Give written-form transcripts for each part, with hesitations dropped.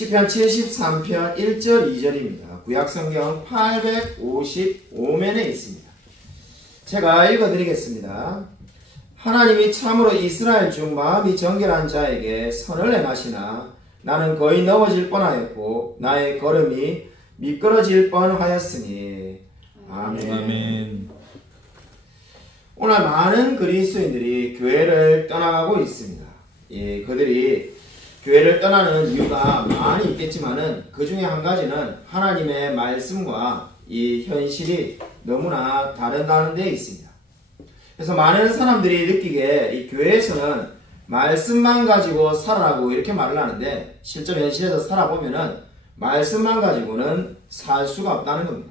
시편 73편 1절 2절입니다. 구약성경 855면에 있습니다. 제가 읽어드리겠습니다. 하나님이 참으로 이스라엘 중 마음이 정결한 자에게 선을 행하시나 나는 거의 넘어질 뻔하였고 나의 걸음이 미끄러질 뻔하였으니. 아멘. 아멘. 오늘 많은 그리스도인들이 교회를 떠나가고 있습니다. 그들이 교회를 떠나는 이유가 많이 있겠지만은 그 중에 한 가지는 하나님의 말씀과 이 현실이 너무나 다르다는 데 있습니다. 그래서 많은 사람들이 느끼기에 이 교회에서는 말씀만 가지고 살아라고 이렇게 말을 하는데 실제로 현실에서 살아보면은 말씀만 가지고는 살 수가 없다는 겁니다.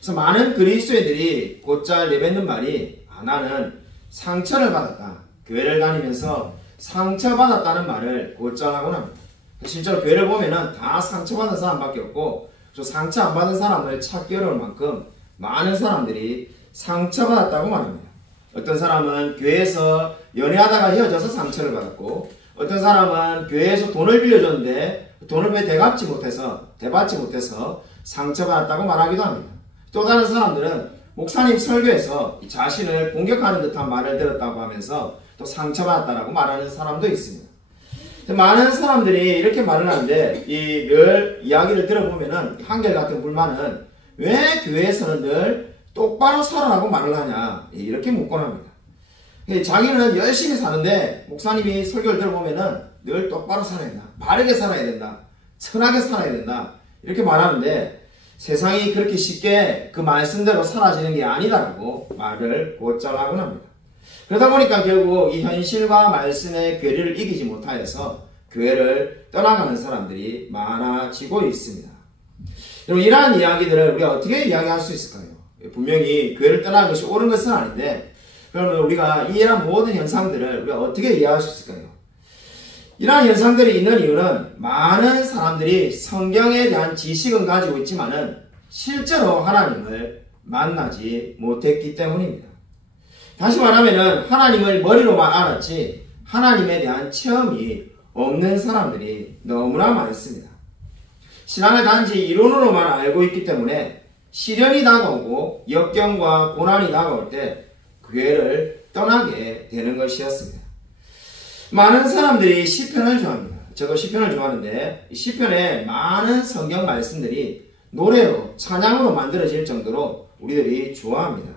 그래서 많은 그리스도인들이 곧잘 내뱉는 말이 나는 상처를 받았다. 교회를 다니면서 상처받았다는 말을 곧잘 하곤 합니다. 실제로 교회를 보면은 다 상처받은 사람밖에 없고 저 상처 안 받은 사람을 찾기 어려울 만큼 많은 사람들이 상처받았다고 말합니다. 어떤 사람은 교회에서 연애하다가 헤어져서 상처를 받았고 어떤 사람은 교회에서 돈을 빌려줬는데 돈을 왜 대받지 못해서 상처받았다고 말하기도 합니다. 또 다른 사람들은 목사님 설교에서 자신을 공격하는 듯한 말을 들었다고 하면서 또 상처받았다라고 말하는 사람도 있습니다. 많은 사람들이 이렇게 말을 하는데 늘 이야기를 들어보면은 한결같은 불만은 왜 교회에서는 늘 똑바로 살아라고 말을 하냐 이렇게 묻곤 합니다. 자기는 열심히 사는데 목사님이 설교를 들어보면은 늘 똑바로 살아야 된다. 바르게 살아야 된다. 선하게 살아야 된다. 이렇게 말하는데 세상이 그렇게 쉽게 그 말씀대로 사라지는 게 아니다라고 말을 곧잘 하곤 합니다. 그러다 보니까 결국 이 현실과 말씀의 괴리를 이기지 못하여서 교회를 떠나가는 사람들이 많아지고 있습니다. 여러분 이러한 이야기들을 우리가 어떻게 이야기할 수 있을까요? 분명히 교회를 떠나는 것이 옳은 것은 아닌데 그러면 우리가 이러한 모든 현상들을 우리가 어떻게 이해할 수 있을까요? 이러한 현상들이 있는 이유는 많은 사람들이 성경에 대한 지식은 가지고 있지만은 실제로 하나님을 만나지 못했기 때문입니다. 다시 말하면은 하나님을 머리로만 알았지 하나님에 대한 체험이 없는 사람들이 너무나 많습니다. 신앙을 단지 이론으로만 알고 있기 때문에 시련이 다가오고 역경과 고난이 다가올 때 교회를 떠나게 되는 것이었습니다. 많은 사람들이 시편을 좋아합니다. 저도 시편을 좋아하는데 시편의 많은 성경 말씀들이 노래로 찬양으로 만들어질 정도로 우리들이 좋아합니다.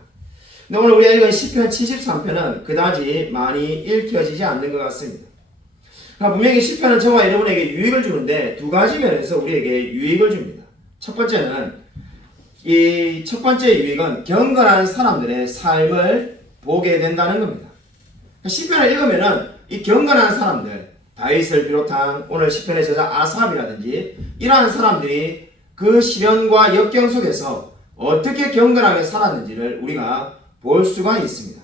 근데 오늘 우리가 읽은 시편 73편은 그다지 많이 읽혀지지 않는 것 같습니다. 분명히 시편은 저와 여러분에게 유익을 주는데 두 가지 면에서 우리에게 유익을 줍니다. 첫 번째는 이 첫 번째 유익은 경건한 사람들의 삶을 보게 된다는 겁니다. 시편을 읽으면은 이 경건한 사람들, 다윗을 비롯한 오늘 시편의 저자 아삽이라든지 이러한 사람들이 그 시련과 역경 속에서 어떻게 경건하게 살았는지를 우리가 볼 수가 있습니다.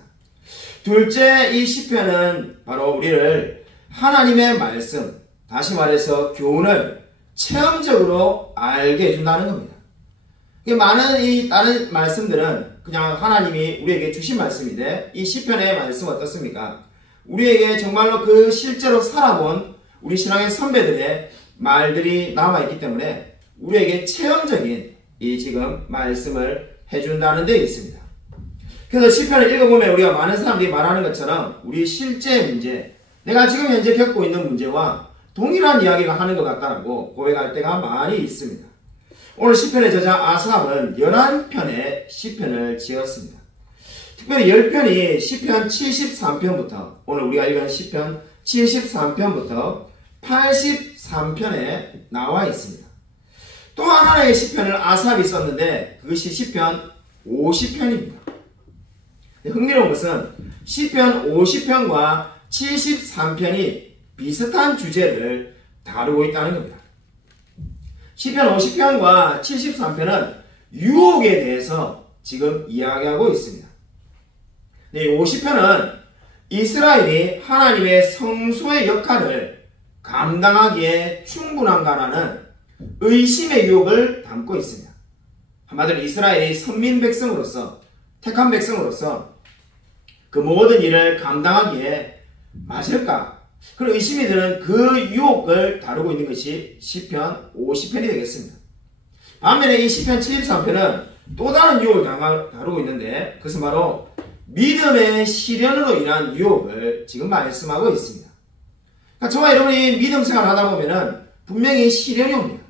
둘째, 이 시편은 바로 우리를 하나님의 말씀, 다시 말해서 교훈을 체험적으로 알게 해준다는 겁니다. 많은 이 다른 말씀들은 그냥 하나님이 우리에게 주신 말씀인데 이 시편의 말씀 어떻습니까? 우리에게 정말로 그 실제로 살아본 우리 신앙의 선배들의 말들이 남아있기 때문에 우리에게 체험적인 이 지금 말씀을 해준다는 데 있습니다. 그래서 시편을 읽어보면 우리가 많은 사람들이 말하는 것처럼 우리 실제 문제, 내가 지금 현재 겪고 있는 문제와 동일한 이야기가 하는 것 같다고 고백할 때가 많이 있습니다. 오늘 시편의 저자 아삽은 11편의 시편을 지었습니다. 특별히 10편이 시편 73편부터 오늘 우리가 읽은 시편 73편부터 83편에 나와 있습니다. 또 하나의 시편을 아삽이 썼는데 그것이 시편 50편입니다. 흥미로운 것은 시편 50편과 73편이 비슷한 주제를 다루고 있다는 겁니다. 시편 50편과 73편은 유혹에 대해서 지금 이야기하고 있습니다. 이 50편은 이스라엘이 하나님의 성소의 역할을 감당하기에 충분한가라는 의심의 유혹을 담고 있습니다. 한마디로 이스라엘이 선민 백성으로서 택한 백성으로서 그 모든 일을 감당하기에 맞을까? 그런 의심이 드는 그 유혹을 다루고 있는 것이 시편 50편이 되겠습니다. 반면에 이 시편 73편은 또 다른 유혹을 다루고 있는데 그것은 바로 믿음의 시련으로 인한 유혹을 지금 말씀하고 있습니다. 그러니까 저와 여러분이 믿음 생활을 하다 보면은 분명히 시련이 옵니다.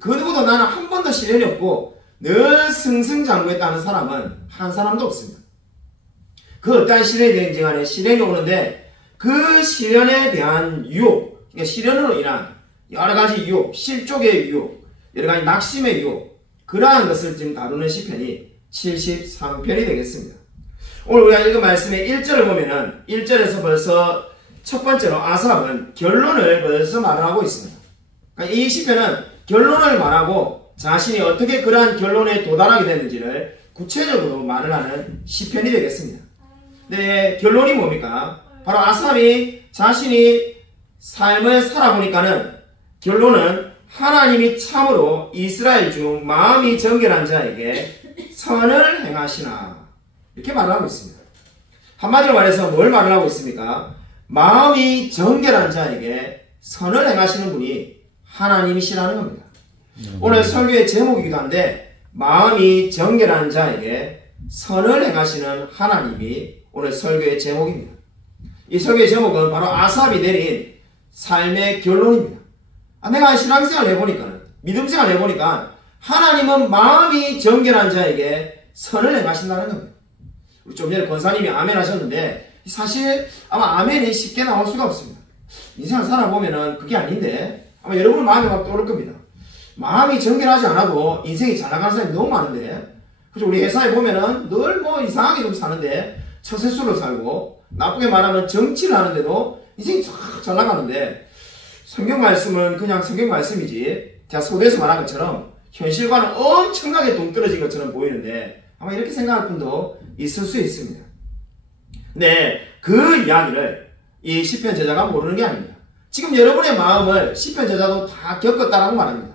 그 누구도 나는 한 번도 시련이 없고 늘 승승장구했다는 사람은 한 사람도 없습니다. 그 어떠한 시련이 되는지 간에 시련이 오는데 그 시련에 대한 유혹, 그러니까 시련으로 인한 여러 가지 유혹, 실족의 유혹, 여러 가지 낙심의 유혹, 그러한 것을 지금 다루는 시편이 73편이 되겠습니다. 오늘 우리가 읽은 말씀의 1절을 보면은 1절에서 벌써 첫 번째로 아삽은 결론을 벌써 말을 하고 있습니다. 그러니까 이 시편은 결론을 말하고 자신이 어떻게 그러한 결론에 도달하게 됐는지를 구체적으로 말을 하는 시편이 되겠습니다. 네, 결론이 뭡니까? 바로 아삽이 자신이 삶을 살아보니까는 결론은 하나님이 참으로 이스라엘 중 마음이 정결한 자에게 선을 행하시나 이렇게 말을 하고 있습니다. 한마디로 말해서 뭘 말을 하고 있습니까? 마음이 정결한 자에게 선을 행하시는 분이 하나님이시라는 겁니다. 오늘 설교의 제목이기도 한데 마음이 정결한 자에게 선을 행하시는 하나님이 오늘 설교의 제목입니다. 이 설교의 제목은 바로 아삽이 내린 삶의 결론입니다. 내가 신앙생활을 해보니까 믿음생활을 해보니까 하나님은 마음이 정결한 자에게 선을 행하신다는 겁니다. 좀 전에 권사님이 아멘 하셨는데 사실 아마 아멘이 쉽게 나올 수가 없습니다. 인생을 살아보면은 그게 아닌데 아마 여러분 마음이 막 떠오를 겁니다. 마음이 정결하지 않아도 인생이 잘 나가는 사람이 너무 많은데 그래서 우리 회사에 보면은 늘 뭐 이상하게 좀 사는데 처세술로 살고 나쁘게 말하면 정치를 하는데도 인생이 잘 나가는데 성경 말씀은 그냥 성경 말씀이지 제가 소개에서 말한 것처럼 현실과는 엄청나게 동떨어진 것처럼 보이는데 아마 이렇게 생각할 분도 있을 수 있습니다. 근데 그 이야기를 이 시편 저자가 모르는 게 아닙니다. 지금 여러분의 마음을 시편 저자도 다 겪었다라고 말합니다.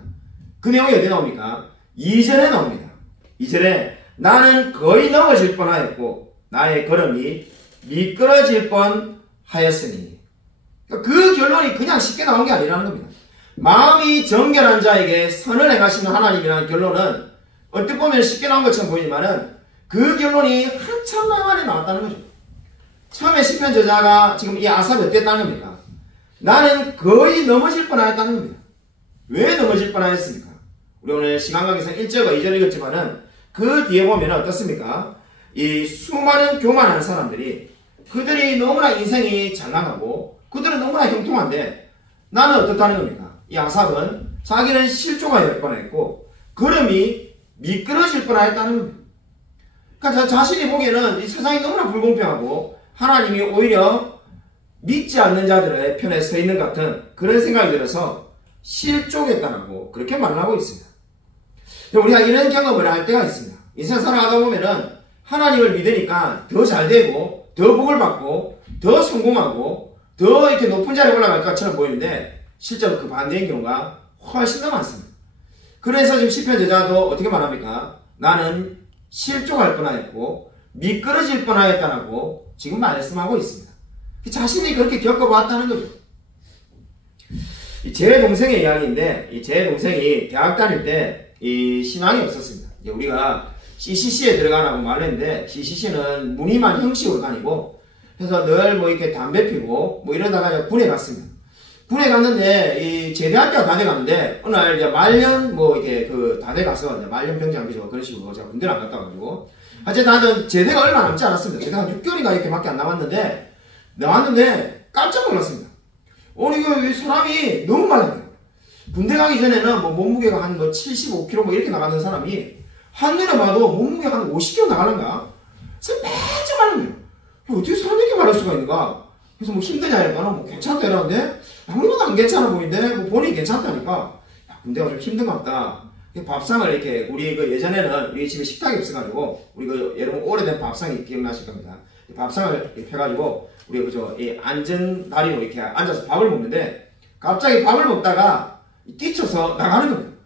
그 내용이 어디 나옵니까? 2절에 나옵니다. 2절에 나는 거의 넘어질 뻔하였고 나의 걸음이 미끄러질 뻔하였으니 그 결론이 그냥 쉽게 나온 게 아니라는 겁니다. 마음이 정결한 자에게 선을 행하시는 하나님이라는 결론은 얼핏 보면 쉽게 나온 것처럼 보이지만은 그 결론이 한참 만에 나왔다는 거죠. 처음에 시편 저자가 지금 이 아삽이 어땠다는 겁니까? 나는 거의 넘어질 뻔하였다는 겁니다. 왜 넘어질 뻔하였습니까? 우리 오늘 시간 관계상 1절과 2절 읽었지만은 그 뒤에 보면 어떻습니까? 이 수많은 교만한 사람들이 그들이 너무나 인생이 잘 나가고 그들은 너무나 형통한데 나는 어떻다는 겁니까? 이 아삽은 자기는 실족하여 뻔했고 걸음이 미끄러질 뻔하였다는 겁니다. 그러니까 자신이 보기에는 이 세상이 너무나 불공평하고 하나님이 오히려 믿지 않는 자들의 편에 서 있는 것 같은 그런 생각이 들어서 실족했다고 그렇게 말을 하고 있습니다. 우리가 이런 경험을 할 때가 있습니다. 인생 살아가다 보면은 하나님을 믿으니까 더 잘되고 더 복을 받고 더 성공하고 더 이렇게 높은 자리에 올라갈 것처럼 보이는데 실제로 그 반대인 경우가 훨씬 더 많습니다. 그래서 지금 시편 저자도 어떻게 말합니까? 나는 실족할 뻔하였고 미끄러질 뻔하였다라고 지금 말씀하고 있습니다. 자신이 그렇게 겪어봤다는 거죠. 제 동생의 이야기인데 제 동생이 대학 다닐 때 이 신앙이 없었습니다. 우리가 CCC에 들어가라고 말했는데 CCC는 무늬만 형식으로 다니고 그래서 늘 뭐 이렇게 담배 피고 뭐 이러다가 군에 갔습니다. 군에 갔는데 이 제대학교가 다돼 갔는데 어느 날 이제 말년 뭐 이렇게 그 다돼 가서 이제 말년 병장 그죠 그런 식으로 제가 군대를 안 갔다 가지고 어쨌든 나는 제대가 얼마 남지 않았습니다. 제가 한 6개월인가 이렇게밖에 안 남았는데 나왔는데 깜짝 놀랐습니다. 이거 사람이 너무 말랐네요. 군대 가기 전에는 뭐 몸무게가 한 뭐 75kg 뭐 이렇게 나가는 사람이 한눈에 봐도 몸무게가 한 50kg 나가는가? 그래서 매주 말하는 거예요. 어떻게 사람이 이렇게 말할 수가 있는가? 그래서 뭐 힘드냐 했더니 뭐 괜찮다 이러는데 아무래도 안 괜찮아 보이는데 뭐 본인이 괜찮다니까 군대가 좀 힘든 것 같다. 밥상을 이렇게 우리 그 예전에는 우리 집에 식탁이 없어가지고 우리 그 여러분 오래된 밥상이 기억나실 겁니다. 밥상을 이렇게 펴가지고 우리 그저 이 앉은 다리로 이렇게 앉아서 밥을 먹는데 갑자기 밥을 먹다가 뛰쳐서 나가는 겁니다.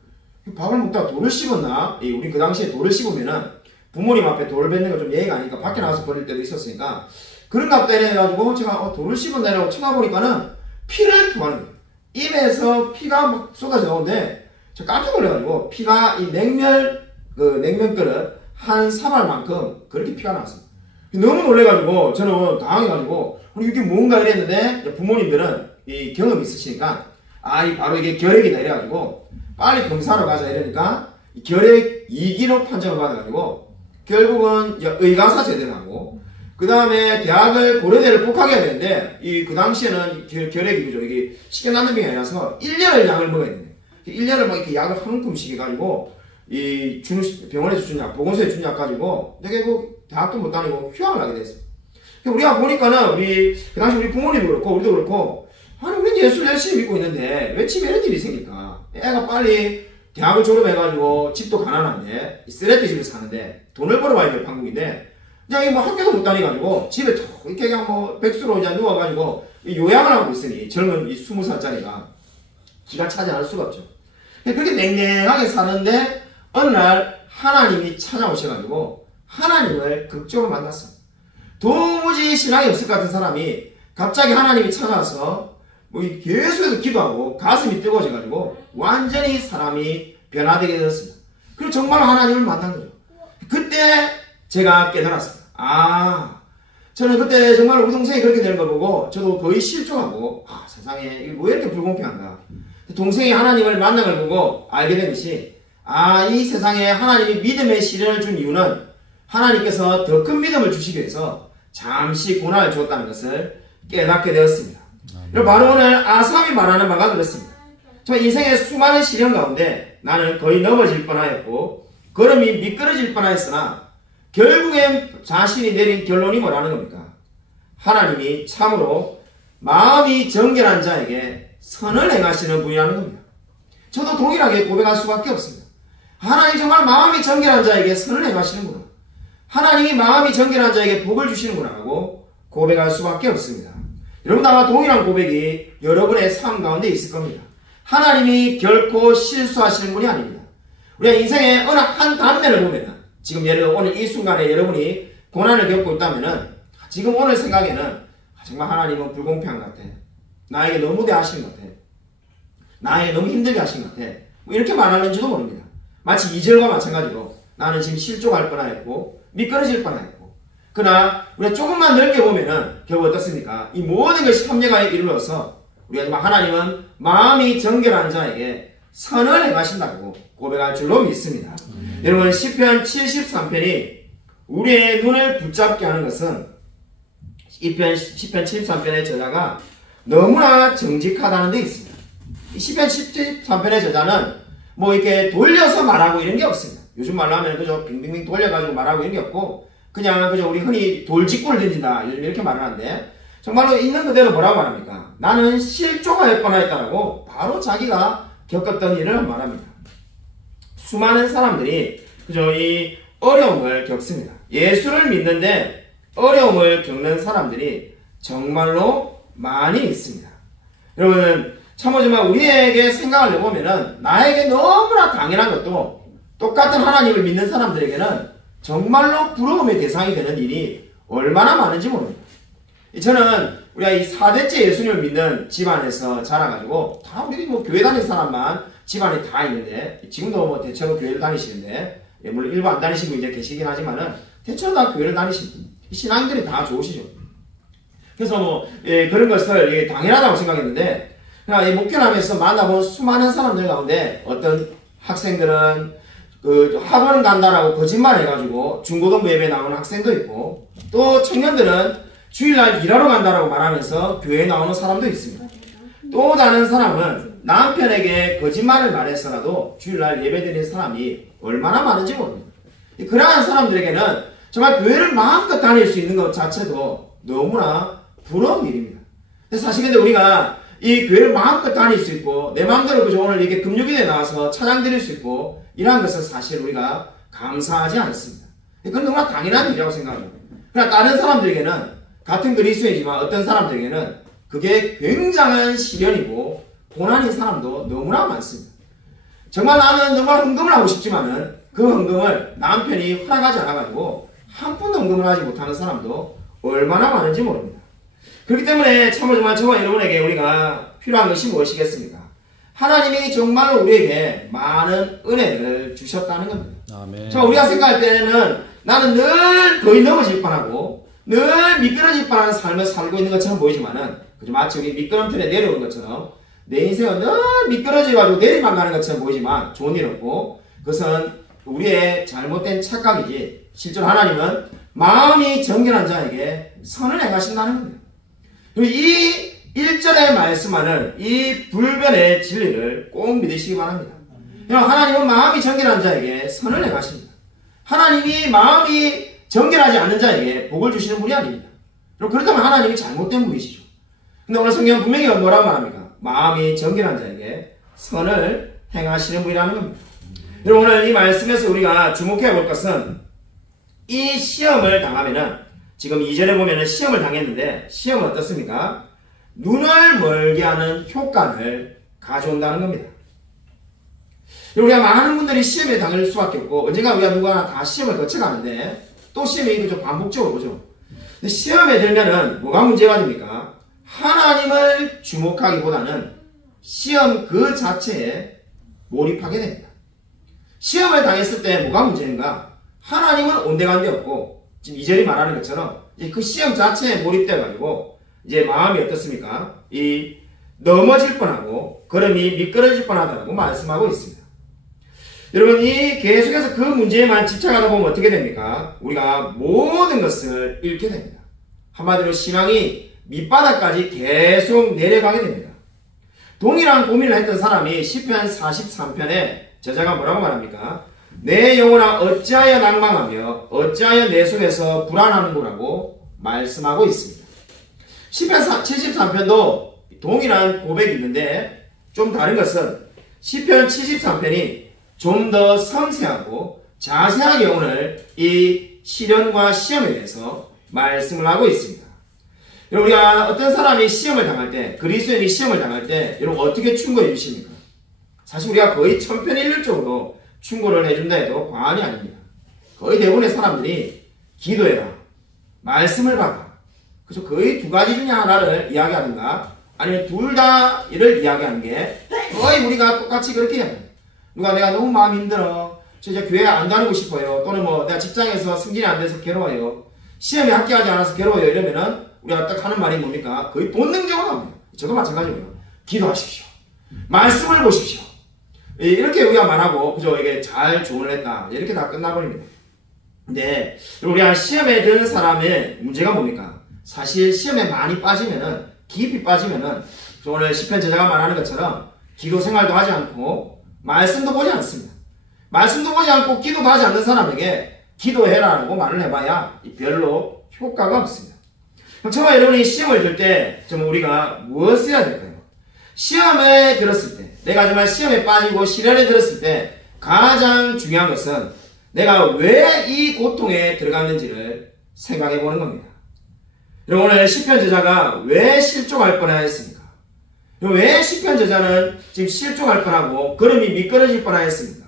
밥을 먹다가 돌을 씹었나? 우리 그 당시에 돌을 씹으면은 부모님 앞에 돌을 뱉는 거 좀 예의가 아니니까 밖에 나와서 버릴 때도 있었으니까 그런가 보다 이래가지고 제가 돌을 씹었나 이라고 쳐다보니까는 피를 토하는 거예요. 입에서 피가 막 쏟아져 나오는데 저 깜짝 놀라가지고 피가 이 냉면 그릇 한 사발만큼 그렇게 피가 나왔습니다. 너무 놀래가지고 저는 당황해가지고 이게 뭔가 이랬는데 부모님들은 이 경험이 있으시니까 바로 이게 결핵이다 이래가지고 빨리 검사하러 가자 이러니까 결핵 2기로 판정을 받아가지고 결국은 의가사 제대하고 그 다음에 대학을 고려대를 복학해야 되는데 그 당시에는 결핵이 그죠 이게 쉽게 낫는 병이 아니라서 1년을 약을 먹어야 되는데 1년을 막 이렇게 약을 한 움큼씩 해가지고 병원에서 준 약, 보건소에 준 약 가지고 내가 대학도 못 다니고 휴학을 하게 됐어. 우리가 보니까는 그 당시 우리 부모님도 그렇고 우리도 그렇고 우리는 예수 열심히 믿고 있는데 왜 집에 이런 일이 생길까? 애가 빨리 대학을 졸업해가지고 집도 가난한데 쓰레기 집에 사는데 돈을 벌어봐야 될 판국인데 그냥 뭐 학교도 못 다니가지고 집에 톡 이렇게 그냥 뭐 백수로 이제 누워가지고 요양을 하고 있으니 젊은 20살짜리가 기가 차지 않을 수가 없죠. 그렇게 냉랭하게 사는데 어느 날 하나님이 찾아오셔가지고 하나님을 극적으로 만났습니다. 도무지 신앙이 없을 것 같은 사람이 갑자기 하나님이 찾아와서 계속해서 기도하고 가슴이 뜨거워져가지고 완전히 사람이 변화되게 되었습니다. 그리고 정말 하나님을 만난 거죠. 그때 제가 깨달았습니다. 저는 그때 정말 우리 동생이 그렇게 되는 걸 보고 저도 거의 실족하고 세상에 이게 왜 이렇게 불공평한가. 동생이 하나님을 만난 걸 보고 알게 된 것이 이 세상에 하나님이 믿음의 시련을 준 이유는 하나님께서 더 큰 믿음을 주시기 위해서 잠시 고난을 주었다는 것을 깨닫게 되었습니다. 그리고 바로 오늘 아삽이 말하는 바가 그렇습니다. 저 인생의 수많은 시련 가운데 나는 거의 넘어질 뻔하였고 걸음이 미끄러질 뻔하였으나 결국엔 자신이 내린 결론이 뭐라는 겁니까? 하나님이 참으로 마음이 정결한 자에게 선을 행하시는 분이라는 겁니다. 저도 동일하게 고백할 수밖에 없습니다. 하나님 정말 마음이 정결한 자에게 선을 행하시는구나. 하나님이 마음이 정결한 자에게 복을 주시는구나 하고 고백할 수밖에 없습니다. 여러분 아마 동일한 고백이 여러분의 삶 가운데 있을 겁니다. 하나님이 결코 실수하시는 분이 아닙니다. 우리가 인생의 어느 한 단면을 보면은 지금 오늘 이 순간에 여러분이 고난을 겪고 있다면은 지금 오늘 생각에는 정말 하나님은 불공평한 것 같아. 나에게 너무 대하시는 것 같아. 나에게 너무 힘들게 하신 것 같아. 이렇게 말하는지도 모릅니다. 마치 2절과 마찬가지로 나는 지금 실족할 뻔하였고 미끄러질 뻔하였고 그러나 우리가 조금만 넓게 보면은 결국 어떻습니까? 이 모든 것이 합력하여 이루어서 우리가 정말 하나님은 마음이 정결한 자에게 선을 행하신다고 고백할 줄로 믿습니다. 여러분 시편 73편이 우리의 눈을 붙잡게 하는 것은 시편 73편의 저자가 너무나 정직하다는 데 있습니다. 시편 73편의 저자는 뭐 이렇게 돌려서 말하고 이런 게 없습니다. 요즘 말로 하면 그저 빙빙빙 돌려가지고 말하고 이런 게 없고 그냥 그저 우리 흔히 돌직구를 던진다 요즘 이렇게 말을 하는데 정말로 있는 그대로 뭐라고 말합니까? 나는 실족할 뻔했다라고 바로 자기가 겪었던 일을 말합니다. 수많은 사람들이 그저 이 어려움을 겪습니다. 예수를 믿는데 어려움을 겪는 사람들이 정말로 많이 있습니다. 여러분 참으로 정말 우리에게 생각을 해보면은 나에게 너무나 당연한 것도 똑같은 하나님을 믿는 사람들에게는 정말로 부러움의 대상이 되는 일이 얼마나 많은지 모릅니다. 저는 우리가 이 4대째 예수님을 믿는 집안에서 자라가지고 다 우리 뭐 교회 다니는 사람만 집안에 다 있는데 지금도 뭐 대체로 교회를 다니시는데 물론 일부 안 다니시고 이제 계시긴 하지만은 대체로 다 교회를 다니시고 신앙들이 다 좋으시죠. 그래서 뭐 그런 것을 당연하다고 생각했는데 이 목회를 하면서 만나본 수많은 사람들 가운데 어떤 학생들은 그 학원 간다라고 거짓말 해가지고 중고등부 예배 나오는 학생도 있고 또 청년들은 주일날 일하러 간다라고 말하면서 교회에 나오는 사람도 있습니다. 또 다른 사람은 남편에게 거짓말을 말해서라도 주일날 예배 드리는 사람이 얼마나 많은지 모릅니다. 그러한 사람들에게는 정말 교회를 마음껏 다닐 수 있는 것 자체도 너무나 부러운 일입니다. 사실 근데 우리가 이 교회를 마음껏 다닐 수 있고 내 마음대로 그저 오늘 이렇게 금요일에 나와서 찬양 드릴 수 있고 이러한 것은 사실 우리가 감사하지 않습니다. 그건 너무나 당연한 일이라고 생각합니다. 그러나 다른 사람들에게는 같은 그리스도이지만 어떤 사람들에게는 그게 굉장한 시련이고 고난인 사람도 너무나 많습니다. 정말 나는 정말 헌금을 하고 싶지만은 그 헌금을 남편이 허락하지 않아가지고 한 푼도 헌금을 하지 못하는 사람도 얼마나 많은지 모릅니다. 그렇기 때문에 정말 저와 여러분에게 우리가 필요한 것이 무엇이겠습니까? 하나님이 정말 우리에게 많은 은혜를 주셨다는 겁니다. 아멘. 우리가 생각할 때는 나는 늘 거의 넘어질 뻔하고 늘 미끄러질 뻔한 삶을 살고 있는 것처럼 보이지만은 마치 우리 미끄럼틀에 내려오는 것처럼 내 인생은 늘 미끄러져가지고 내리만 가는 것처럼 보이지만 좋은 일 없고 그것은 우리의 잘못된 착각이지 실제로 하나님은 마음이 정결한 자에게 선을 행하신다는 겁니다. 그리고 이 1절에 말씀하는 이 불변의 진리를 꼭 믿으시기 바랍니다. 하나님은 마음이 정결한 자에게 선을 행하십니다. 하나님이 마음이 정결하지 않는 자에게 복을 주시는 분이 아닙니다. 그렇다면 하나님이 잘못된 분이시죠. 근데 오늘 성경은 분명히 뭐라고 말합니까? 마음이 정결한 자에게 선을 행하시는 분이라는 겁니다. 여러분 오늘 이 말씀에서 우리가 주목해 볼 것은 이 시험을 당하면은 지금 2절에 보면은 시험을 당했는데 시험은 어떻습니까? 눈을 멀게 하는 효과를 가져온다는 겁니다. 우리가 많은 분들이 시험에 당할 수밖에 없고 언젠가 우리가 누구나 다 시험을 거쳐가는데 또 시험이 좀 반복적으로 오죠. 근데 시험에 들면은 뭐가 문제가 됩니까? 하나님을 주목하기보다는 시험 그 자체에 몰입하게 됩니다. 시험을 당했을 때 뭐가 문제인가? 하나님은 온데간데 없고 지금 2절이 말하는 것처럼 그 시험 자체에 몰입돼가지고 이제 마음이 어떻습니까? 이 넘어질 뻔하고 걸음이 미끄러질 뻔하다고 말씀하고 있습니다. 여러분 이 계속해서 그 문제에만 집착하다 보면 어떻게 됩니까? 우리가 모든 것을 잃게 됩니다. 한마디로 신앙이 밑바닥까지 계속 내려가게 됩니다. 동일한 고민을 했던 사람이 시편 43편에 저자가 뭐라고 말합니까? 내 영혼아 어찌하여 낭망하며 어찌하여 내 속에서 불안하는구라고 말씀하고 있습니다. 시편 73편도 동일한 고백이 있는데 좀 다른 것은 시편 73편이 좀 더 섬세하고 자세하게 오늘 이 시련과 시험에 대해서 말씀을 하고 있습니다. 여러분 우리가 어떤 사람이 시험을 당할 때 그리스도인이 시험을 당할 때 여러분 어떻게 충고해 주십니까? 사실 우리가 거의 천편일률적으로 충고를 해준다 해도 과언이 아닙니다. 거의 대부분의 사람들이 기도해라, 말씀을 봐라. 그래서 거의 두 가지 중에 하나를 이야기하든가 아니면 둘 다를 이야기하는 게 거의 우리가 똑같이 그렇게 합니다. 누가 내가 너무 마음이 힘들어, 진짜 교회 안 다니고 싶어요, 또는 뭐 내가 직장에서 승진이 안 돼서 괴로워요, 시험에 합격하지 않아서 괴로워요 이러면은 우리가 딱 하는 말이 뭡니까? 거의 본능적으로 합니다. 저도 마찬가지고요. 기도하십시오, 말씀을 보십시오, 이렇게 우리가 말하고 그죠? 이게 잘 조언을 했다 이렇게 다 끝나버립니다. 근데 우리가 시험에 드는 사람의 문제가 뭡니까? 사실 시험에 많이 빠지면은 깊이 빠지면은 오늘 시편 제자가 말하는 것처럼 기도 생활도 하지 않고 말씀도 보지 않습니다. 말씀도 보지 않고 기도도 하지 않는 사람에게 기도해라라고 말을 해봐야 별로 효과가 없습니다. 저와 여러분이 시험을 들 때 좀 우리가 무엇을 해야 될까요? 시험에 들었을 때, 내가 정말 시험에 빠지고 시련에 들었을 때 가장 중요한 것은 내가 왜 이 고통에 들어갔는지를 생각해 보는 겁니다. 여러분 오늘 시편 저자가 왜 실족할 뻔하였습니까? 왜 시편 저자는 지금 실족할 뻔하고 걸음이 미끄러질 뻔하였습니까?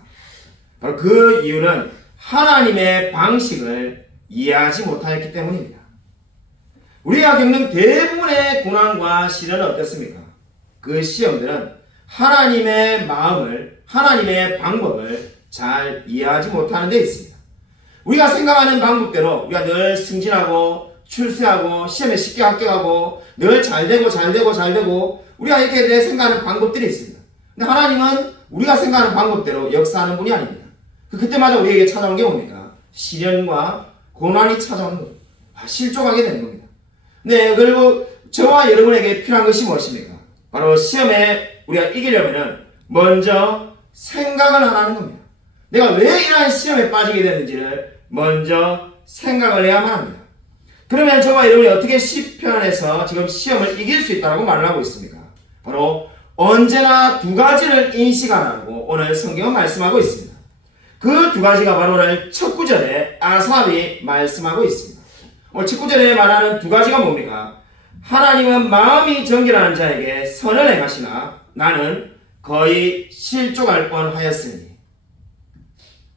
바로 그 이유는 하나님의 방식을 이해하지 못하였기 때문입니다. 우리가 겪는 대부분의 고난과 시련은 어떻습니까? 그 시험들은 하나님의 마음을, 하나님의 방법을 잘 이해하지 못하는 데 있습니다. 우리가 생각하는 방법대로 우리가 늘 승진하고 출세하고 시험에 쉽게 합격하고 늘 잘되고 우리가 이렇게 내 생각하는 방법들이 있습니다. 근데 하나님은 우리가 생각하는 방법대로 역사하는 분이 아닙니다. 그때마다 우리에게 찾아오는 게 뭡니까? 시련과 고난이 찾아오는 겁니다. 실족하게 되는 겁니다. 네, 그리고 저와 여러분에게 필요한 것이 무엇입니까? 바로 시험에 우리가 이기려면 먼저 생각을 하라는 겁니다. 내가 왜 이러한 시험에 빠지게 됐는지를 먼저 생각을 해야만 합니다. 그러면 저와 여러분이 어떻게 시편에서 지금 시험을 이길 수 있다고 말을 하고 있습니까? 바로 언제나 두 가지를 인식하라고 오늘 성경은 말씀하고 있습니다. 그 두 가지가 바로 오늘 첫 구절에 아삽이 말씀하고 있습니다. 오늘 첫 구절에 말하는 두 가지가 뭡니까? 하나님은 마음이 정결한 자에게 선을 행하시나 나는 거의 실족할 뻔하였으니.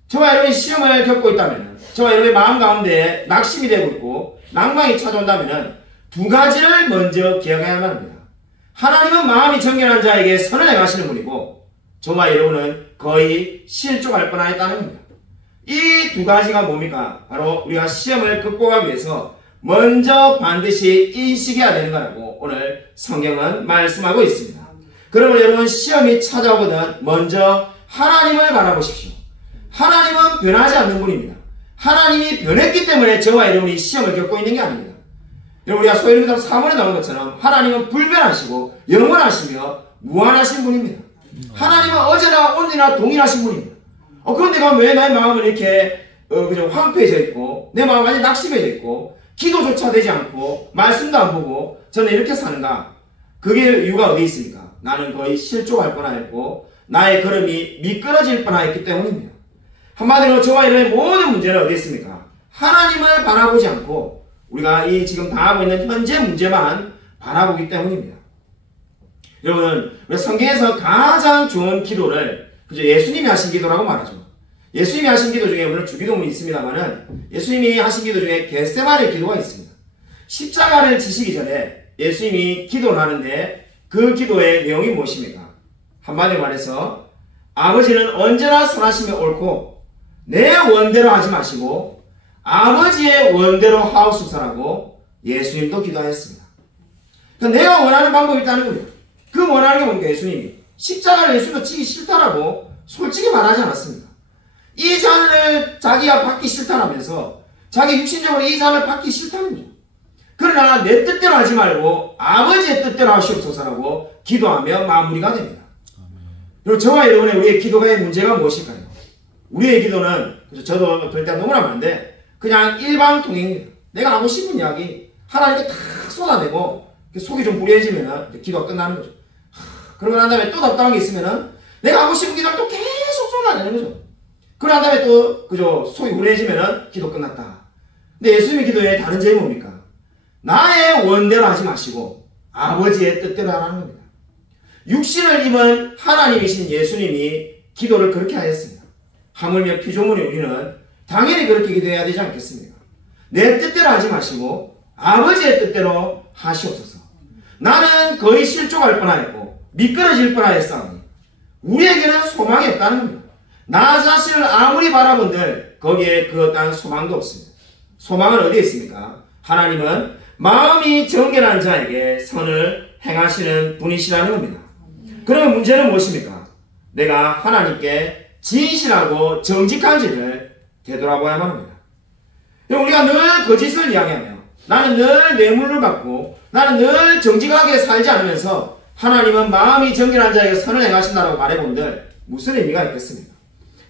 저와 여러분이 시험을 겪고 있다면, 저와 여러분의 마음 가운데 낙심이 되고 있고 낭망이 찾아온다면 두 가지를 먼저 기억해야만 합니다. 하나님은 마음이 정결한 자에게 선을 행하시는 분이고 저와 여러분은 거의 실족할 뻔하였다는 겁니다. 이 두 가지가 뭡니까? 바로 우리가 시험을 극복하기 위해서 먼저 반드시 인식해야 되는 거라고 오늘 성경은 말씀하고 있습니다. 그러면 여러분 시험이 찾아오거든 먼저 하나님을 바라보십시오. 하나님은 변하지 않는 분입니다. 하나님이 변했기 때문에 저와 여러분이 시험을 겪고 있는 게 아닙니다. 여러분 우리가 소위르기서 4번에 나온 것처럼 하나님은 불변하시고 영원하시며 무한하신 분입니다. 하나님은 어제나 오늘이나 동일하신 분입니다. 그런데 왜 나의 마음은 이렇게 그저 황폐해져 있고 내 마음은 완전히 낙심해져 있고 기도조차 되지 않고 말씀도 안 보고 저는 이렇게 사는가? 그게 이유가 어디 있습니까? 나는 거의 실족할 뻔하였고 나의 걸음이 미끄러질 뻔하였기 때문입니다. 한마디로 저와 여러분의 모든 문제는 어디 있습니까? 하나님을 바라보지 않고 우리가 이 지금 당하고 있는 현재 문제만 바라보기 때문입니다. 여러분 우리 성경에서 가장 좋은 기도를 그저 예수님이 하신 기도라고 말하죠. 예수님이 하신 기도 중에 물론 주기도문이 있습니다만은 예수님이 하신 기도 중에 겟세마네 기도가 있습니다. 십자가를 지시기 전에 예수님이 기도를 하는데 그 기도의 내용이 무엇입니까? 한마디로 말해서 아버지는 언제나 선하시며 옳고 내 원대로 하지 마시고 아버지의 원대로 하옵소서라고 예수님도 기도하였습니다. 그러니까 내가 원하는 방법이 있다는 거예요. 그 원하는 게 뭡니까? 예수님이 십자가를 예수님도 지기 싫다라고 솔직히 말하지 않았습니다. 이 잔을 자기가 받기 싫다라면서 자기 육신적으로 이 잔을 받기 싫다는 거죠. 그러나 내 뜻대로 하지 말고 아버지의 뜻대로 하시옵소서라고 기도하며 마무리가 됩니다. 그리고 저와 여러분의 우리의 기도가의 문제가 무엇일까요? 우리의 기도는 저도 그럴 때 너무나 많은데 그냥 일반 통행입니다. 내가 하고 싶은 이야기 하나님께 탁 쏟아내고 속이 좀 불리해지면 기도가 끝나는 거죠. 그러고 난 다음에 또 답답한 게 있으면은 내가 하고 싶은 기도를 또 계속 쏟아내는 거죠. 그러고 난 다음에 또 그죠 속이 불리해지면은 기도 끝났다. 근데 예수님의 기도의 다른 점이 뭡니까? 나의 원대로 하지 마시고 아버지의 뜻대로 하라는 겁니다. 육신을 입은 하나님이신 예수님이 기도를 그렇게 하였습니다. 하물며 피조물이 우리는 당연히 그렇게 기도해야 되지 않겠습니까? 내 뜻대로 하지 마시고 아버지의 뜻대로 하시옵소서. 나는 거의 실족할 뻔하였고 미끄러질 뻔하였사오니 우리에게는 소망이 없다는 겁니다. 나 자신을 아무리 바라본들 거기에 그 어떠한 소망도 없습니다. 소망은 어디에 있습니까? 하나님은 마음이 정결한 자에게 선을 행하시는 분이시라는 겁니다. 그러면 문제는 무엇입니까? 내가 하나님께 진실하고 정직한지를 되돌아보아야만 합니다. 우리가 늘 거짓을 이야기하며 나는 늘 뇌물을 받고 나는 늘 정직하게 살지 않으면서 하나님은 마음이 정결한 자에게 선을 행하신다라고 말해본들 무슨 의미가 있겠습니까?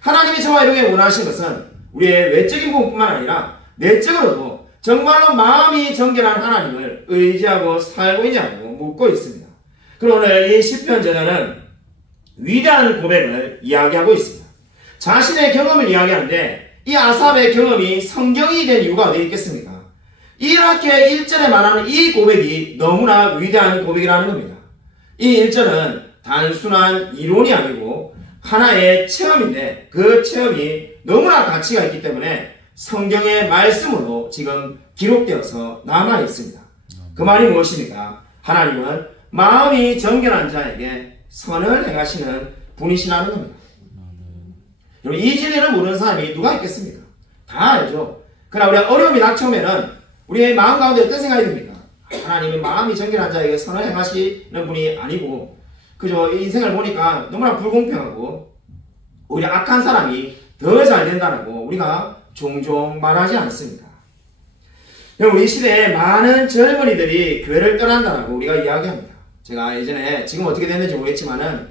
하나님이 저와 여러분이 원하시는 것은 우리의 외적인 부분뿐만 아니라 내적으로도 정말로 마음이 정결한 하나님을 의지하고 살고 있냐고 묻고 있습니다. 그리고 오늘 이 시편 저자는 위대한 고백을 이야기하고 있습니다. 자신의 경험을 이야기하는데 이 아삽의 경험이 성경이 된 이유가 어디에 있겠습니까? 이렇게 1절에 말하는 이 고백이 너무나 위대한 고백이라는 겁니다. 이 1절은 단순한 이론이 아니고 하나의 체험인데 그 체험이 너무나 가치가 있기 때문에 성경의 말씀으로 지금 기록되어서 남아 있습니다. 그 말이 무엇입니까? 하나님은 마음이 정결한 자에게 선을 행하시는 분이시라는 겁니다. 이 진리를 모르는 사람이 누가 있겠습니까? 다 알죠. 그러나 우리가 어려움이 닥쳐오면은 우리의 마음 가운데 어떤 생각이 듭니까? 하나님은 마음이 정결한 자에게 선을 행하시는 분이 아니고 그저 인생을 보니까 너무나 불공평하고 오히려 악한 사람이 더 잘 된다고 우리가 종종 말하지 않습니까? 여러분 이 시대에 많은 젊은이들이 교회를 떠난다고 우리가 이야기합니다. 제가 예전에 지금 어떻게 됐는지 모르겠지만은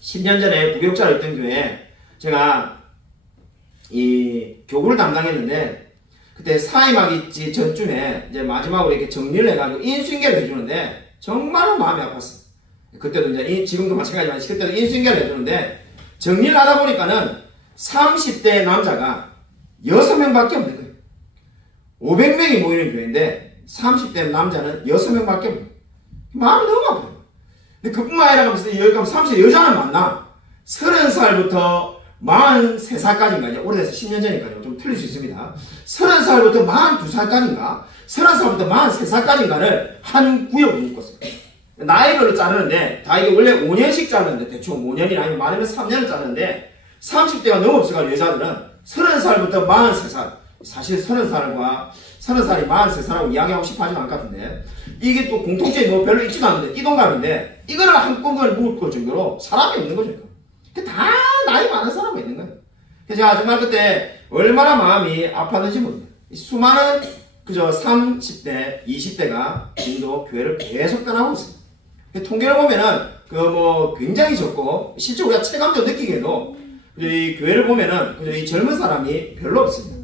10년 전에 부교육자로 있던 교회에 제가 이 교구를 담당했는데 그때 사임하기 전쯤에 이제 마지막으로 이렇게 정리를 해가지고 인수인계를 해주는데 정말로 마음이 아팠어요. 그때도 이제 지금도 마찬가지지만 그때도 인수인계를 해주는데 정리를 하다 보니까는 30대 남자가 6명밖에 없는 거예요. 500명이 모이는 교회인데 30대 남자는 6명밖에 없는 거예요. 마음이 너무 아파요. 근데 그뿐만 아니라 30대 여자는 만나 30살부터 43살까지인가, 이제 오래돼서 10년 전이니까요. 좀 틀릴 수 있습니다. 30살부터 42살까지인가, 30살부터 43살까지인가를 한 구역으로 묶었어요. 나이별로 자르는데, 다 이게 원래 5년씩 자르는데, 대충 5년이나 아니면 많으면 3년을 자르는데, 30대가 너무 없어가지고 여자들은 30살부터 43살, 사실 30살이 43살하고 이야기하고 싶어 하진 않을 것 같은데, 이게 또 공통점이 뭐 별로 있지도 않은데, 띠동갑인데, 이거를 한꺼번에 묶을 정도로 사람이 없는 거죠. 다 나이 많은 사람이 있는 거예요. 그래서 제가 정말 그때 얼마나 마음이 아팠는지 모릅니다. 수많은 그저 30대, 20대가 지금도 교회를 계속 떠나고 있습니다. 통계를 보면은 그 뭐 굉장히 적고 실제 우리가 체감적으로 느끼기에도 이 교회를 보면은 그저 이 젊은 사람이 별로 없습니다.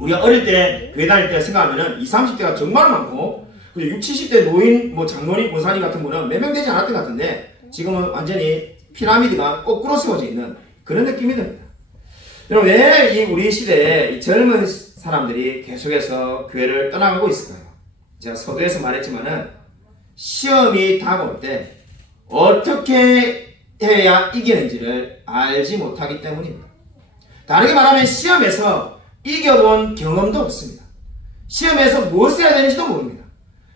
우리가 어릴 때 교회 다닐 때 생각하면은 20, 30대가 정말 많고 60, 70대 노인 뭐 장로님, 권사님 같은 분은 몇 명 되지 않았던 것 같은데 지금은 완전히 피라미드가 거꾸로 세워져 있는 그런 느낌이 듭니다. 여러분, 왜 우리 시대에 이 젊은 사람들이 계속해서 교회를 떠나가고 있을까요? 제가 서두에서 말했지만은 시험이 다가올 때 어떻게 해야 이기는지를 알지 못하기 때문입니다. 다르게 말하면 시험에서 이겨본 경험도 없습니다. 시험에서 무엇을 해야 되는지도 모릅니다.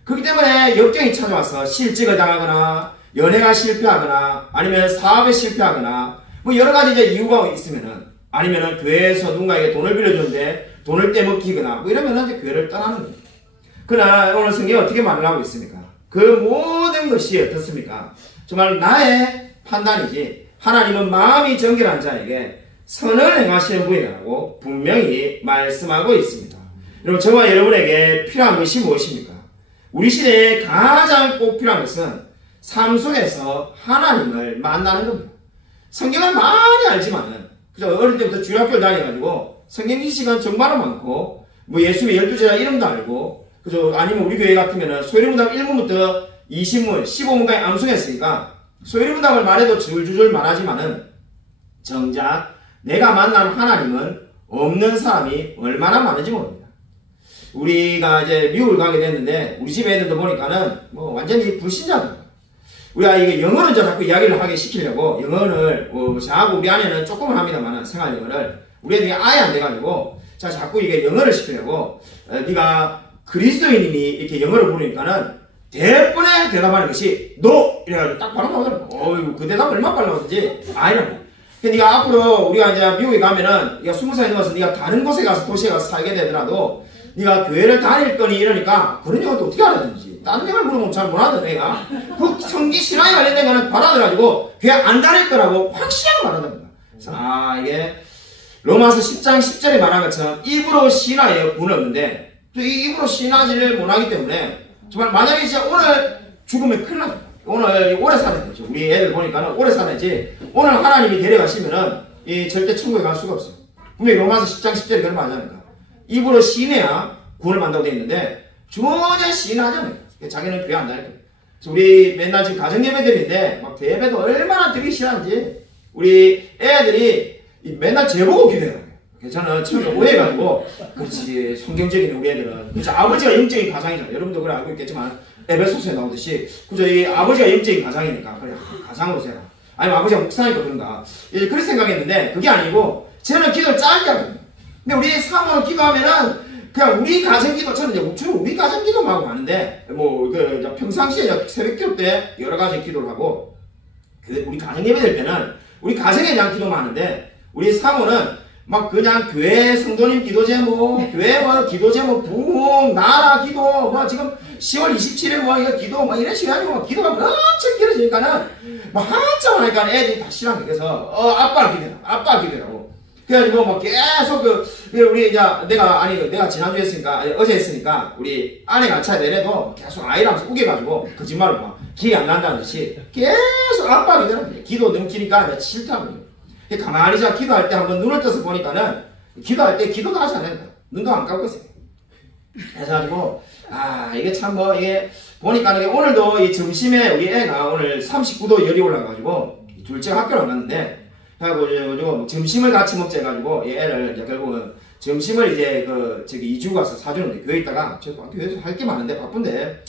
그렇기 때문에 역경이 찾아와서 실직을 당하거나 연애가 실패하거나 아니면 사업에 실패하거나 뭐 여러 가지 이제 이유가 있으면은 아니면은 교회에서 누군가에게 돈을 빌려주는데 돈을 떼먹히거나 뭐 이러면은 이제 교회를 떠나는 거예요. 그러나 오늘 성경이 어떻게 말을 하고 있습니까? 그 모든 것이 어떻습니까? 정말 나의 판단이지 하나님은 마음이 정결한 자에게 선을 행하시는 분이라고 분명히 말씀하고 있습니다. 여러분, 저와 여러분에게 필요한 것이 무엇입니까? 우리 시대에 가장 꼭 필요한 것은 삶 속에서 하나님을 만나는 겁니다. 성경을 많이 알지만은 그죠? 어릴 때부터 주일학교를 다녀가지고 성경 지식은 정말 많고 뭐 예수의 12제자 이름도 알고 그죠? 아니면 우리 교회 같으면은 소리문답 1문부터 20문, 15문까지 암송했으니까 소리문답을 말해도 줄줄줄 말하지만은 정작 내가 만난 하나님은 없는 사람이 얼마나 많은지 모릅니다. 우리가 이제 미국을 가게 됐는데 우리 집 애들도 보니까는 뭐 완전히 불신자들. 우리가 이게 영어는 자꾸 이야기를 하게 시키려고 영어를 저하고 우리 아내는 조금은 합니다만 생활 영어를 우리 애들이 아예 안 돼가지고 자 자꾸 이게 영어를 시키려고 네가 그리스도인이니 이렇게 영어를 부르니까는 대번에 대답하는 것이 NO! 이래가지고 딱 바로 나오더라고. 어이구 그 대답 얼마나 빨리 나오는지 아니라고. 근데 네가 앞으로 우리가 이제 미국에 가면은 네가 20살이 넘어서 네가 다른 곳에 가서 도시에 가서 살게 되더라도 네가 교회를 다닐 거니 이러니까 그런 영어도 어떻게 알아듣는지 다른 영어를 물어보면 잘 못 알아듣는 애가 그 성기 신앙에 관련된 거는 받아들여가지고 교회 안 다닐 거라고 확실하게 말한답니다. 이게 로마서 10장 10절에 말한 것처럼 입으로 신하여 구는 없는데 이 입으로 신하지를 못하기 때문에 정말 만약에 진짜 오늘 죽으면 큰일 나죠. 오늘 오래 살아야 되죠. 우리 애들 보니까는 오래 살아야지 오늘 하나님이 데려가시면은 이 절대 천국에 갈 수가 없어요. 분명히 로마서 10장 10절에 그런 말 하잖아요. 입으로 신해야 구원을 받는다고 되어 있는데 전혀 신하잖아요. 자기는 교회 안 다닐 거예요. 그래서 우리 맨날 지금 가정예배들인데 막 예배도 얼마나 드리기 싫어하는지 우리 애들이 맨날 제보고 기도해요. 저는 처음에 오해해가지고 그렇지 성경적인 우리 애들은 그렇지 아버지가 영적인 가장이잖아요. 여러분도 그걸 알고 있겠지만 에베소서에 나오듯이 그죠 이 아버지가 영적인 가장이니까 그래 가장으로 세라. 아니면 아버지가 목사니까 그런가 그렇게 생각했는데 그게 아니고 저는 기도를 짧게 하거든요. 근데 우리 사모는 기도하면은 그냥 우리 가정기도 저는 이제 주로 우리 가정기도만 하고 가는데 뭐 그 평상시에 새벽기도 때 여러 가지 기도를 하고 우리 가정예배 될 때는 우리 가정에 대한 기도만 하는데 우리 사모는 막 그냥 교회 성도님 기도 제목, 교회 뭐 기도 제목, 부흥, 나라 기도, 뭐 지금 10월 27일 뭐 이거 기도 뭐 이런 식으로 하고 기도가 엄청 길어지니까는 뭐 한참 하니까 애들이 다 싫어하는 거예요. 그래서 아빠 기도라고. 그래가지고 뭐 계속 우리 이제 내가 지난주에 했으니까 어제 했으니까 우리 아내가 차에 내려도 계속 아이를 하면서 우겨가지고 거짓말을 막 기억이 안 난다는 듯이 계속 아빠 기도라고. 기도 너무 기니까 싫다고. 가만히 자 기도할 때 한번 눈을 떠서 보니까는 기도할 때 기도도 하지 않는다. 눈도 안 감고 있어요. 그래가지고 이게 참 뭐 이게 보니까는 오늘도 이 점심에 우리 애가 오늘 39도 열이 올라가가지고 둘째가 학교를 안 갔는데 그래가지고 점심을 같이 먹자 해가지고 이 애를 이제 결국은 점심을 이제 저기 2주 가서 사주는데 교회 있다가 저 교회에서 할 게 많은데 바쁜데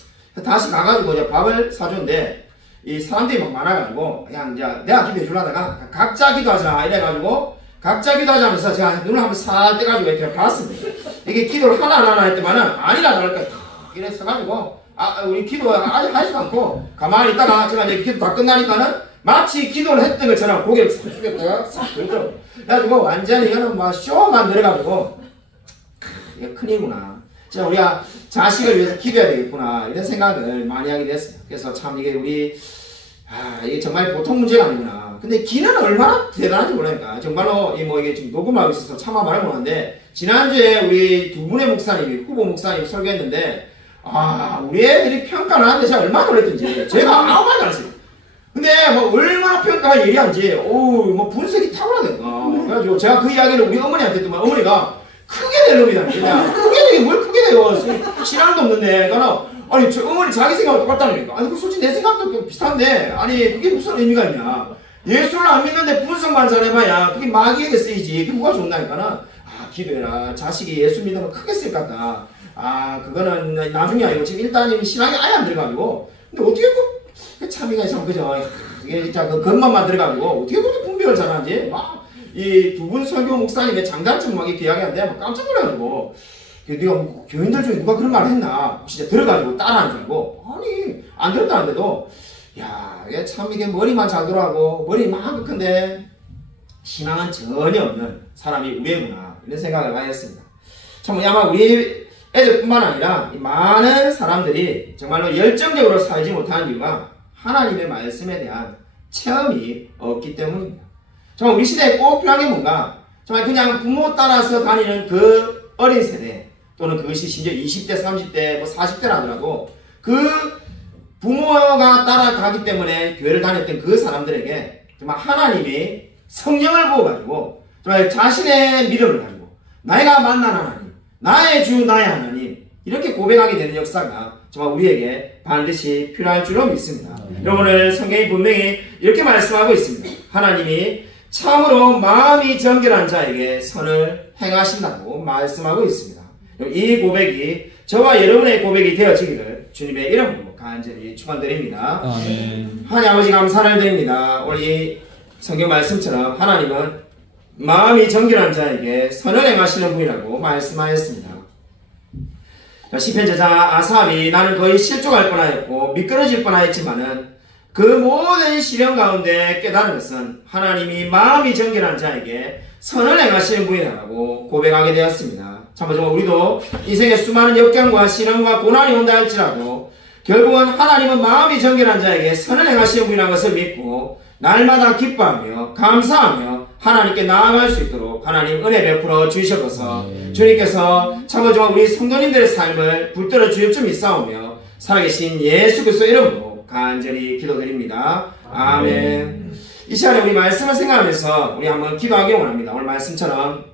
다시 가가지고 이제 밥을 사주는데 이 사람들이 막 많아가지고 그냥 이제 내가 기도해 주려다가 각자 기도하자 이래가지고 각자 기도하자면서 제가 눈을 한번 살 떼가지고 이렇게 봤습니다. 이게 기도를 하나 했더만은 아니라 다를까 이래 써가지고 우리 기도 아직 하지도 않고 가만히 있다가 제가 이제 기도 다 끝나니까는 마치 기도를 했던 것처럼 고개를 싹 숙였다가 싹 들더라고. 그래가지고 완전히 이거는 막 쇼만 내려가지고 이게 큰일이구나. 진짜 우리가 자식을 위해서 기도해야 되겠구나 이런 생각을 많이 하게 됐어요. 그래서 참 이게 이게 정말 보통 문제가 아니구나. 근데 기는 얼마나 대단한지 모르니까 정말로 이게 지금 녹음하고 있어서 차마 말을 못하는데 지난주에 우리 두 분의 목사님이 후보 목사님 설교했는데 우리 애들이 평가를 하는데 제가 얼마나 놀랬던지 제가 아무 말도 안 했어요. 근데 얼마나 평가가 예리한지 분석이 탁월하던가. 그래가지고 제가 그 이야기를 우리 어머니한테 했더니 어머니가 크게 될 놈이다. 그냥 크게 되게 뭘 크게 돼요. 신앙도 없는데 그러니까 아니 저 어머니 자기 생각하고 똑같다는 거니까 아니 솔직히 내 생각도 비슷한데 아니 그게 무슨 의미가 있냐. 예수를 안 믿는데 분석만 잘해봐야 그게 마귀에게 쓰이지. 그게 뭐가 좋나니까는 기도해라. 자식이 예수 믿으면 크게 쓸 것 같다. 그거는 나중에 아니고 지금 일단 신앙이 아예 안 들어가지고 근데 어떻게 참이가 참 그죠. 이게 진짜 그 겉만만 들어가지고 어떻게 그렇게 분별을 잘하는지 이 두 분 설교 목사님의 장단점 막 이렇게 이야기하는데 깜짝 놀라가지고 네가 교인들 중에 누가 그런 말을 했나 진짜 들어가지고 따라하는 줄 알고 아니 안 들었다는데도 이게 참 이게 머리만 잘 돌아가고 머리 막 큰데 신앙은 전혀 없는 사람이 우리구나 이런 생각을 많이 했습니다. 참 아마 우리 애들뿐만 아니라 많은 사람들이 정말로 열정적으로 살지 못하는 이유가 하나님의 말씀에 대한 체험이 없기 때문입니다. 정말 우리 시대에 꼭 필요한 게 뭔가 정말 그냥 부모 따라서 다니는 그 어린 세대 또는 그것이 심지어 20대, 30대, 40대라 하더라도 그 부모가 따라가기 때문에 교회를 다녔던 그 사람들에게 정말 하나님이 성령을 부어가지고 정말 자신의 믿음을 가지고 내가 만난 하나님, 나의 주, 나의 하나님 이렇게 고백하게 되는 역사가 정말 우리에게 반드시 필요할 줄로 믿습니다. 여러분 오늘 성경이 분명히 이렇게 말씀하고 있습니다. 하나님이 참으로 마음이 정결한 자에게 선을 행하신다고 말씀하고 있습니다. 이 고백이 저와 여러분의 고백이 되어지기를 주님의 이름으로 간절히 축원드립니다. 하나님 아버지 감사를 드립니다. 오늘 이 성경 말씀처럼 하나님은 마음이 정결한 자에게 선을 행하시는 분이라고 말씀하였습니다. 시편 저자 아삽이 나는 거의 실족할 뻔하였고 미끄러질 뻔하였지만은 그 모든 시련 가운데 깨달은 것은 하나님이 마음이 정결한 자에게 선을 행하시는 분이라고 고백하게 되었습니다. 참으로 우리도 인생의 수많은 역경과 시련과 고난이 온다 할지라도 결국은 하나님은 마음이 정결한 자에게 선을 행하시는 분이라는 것을 믿고 날마다 기뻐하며 감사하며 하나님께 나아갈 수 있도록 하나님 은혜 베풀어 주셔서 주님께서 참으로 우리 성도님들의 삶을 붙들어 주실 줄 믿사오며 살아계신 예수 그리스도 이름으로 간절히 기도드립니다. 아멘. 이 시간에 우리 말씀을 생각하면서 우리 한번 기도하기 원합니다. 오늘 말씀처럼